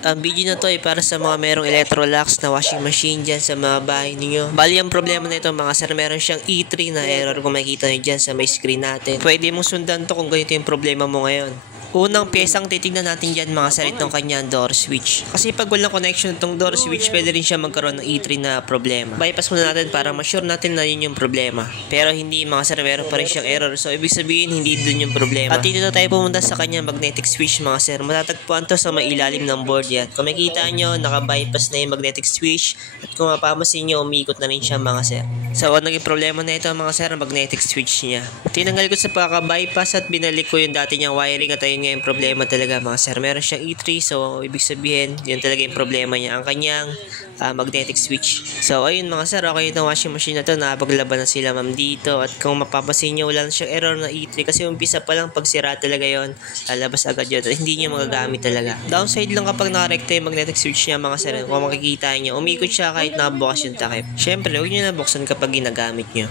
Ang video na to ay para sa mga merong Electrolux na washing machine dyan sa mga bahay ninyo. Bali, ang problema na ito mga sir, meron siyang E3 na error kung makikita nyo dyan sa may screen natin. Pwede mong sundan to kung ganito yung problema mo ngayon. Unang pyesang titignan natin dyan mga sir, itong kanyang door switch. Kasi pag walang connection itong door switch, pwede rin siya magkaroon ng E3 na problema. Bypass muna natin para ma-sure natin na yun yung problema. Pero hindi mga sir, meron pa rin siyang error. So ibig sabihin, hindi dun yung problema. At dito na tayo pumunta sa kanyang magnetic switch mga sir. Matatagpuan to sa may ilalim ng board yan. Kung makikita nyo, naka-bypass na yung magnetic switch. At kung mapapansin nyo, umikot na rin siya mga sir. So ang naging problema na ito mga sir, magnetic switch niya. Tinanggal ko sa pagka-bypass at binalik ko yung dati niyang wiring at ayun nga yung problema talaga mga sir. Meron siyang E3, so ibig sabihin, yun talaga yung problema niya. Ang kanyang magnetic switch. So ayun mga sir, okay itong washing machine na to. Nakapaglaban na sila ma'am dito. At kung mapapansin nyo, wala na siyang error na E3 kasi umpisa pa lang pag sira talaga yon, lalabas agad yun. At hindi niya magagamit talaga. Downside lang kapag nakarekta yung magnetic switch niya mga sir. Kung makikita nyo, umikot siya kahit nakabukas yung takip. Syempre, huwag nyo nabuksan kapag ginagamit nyo.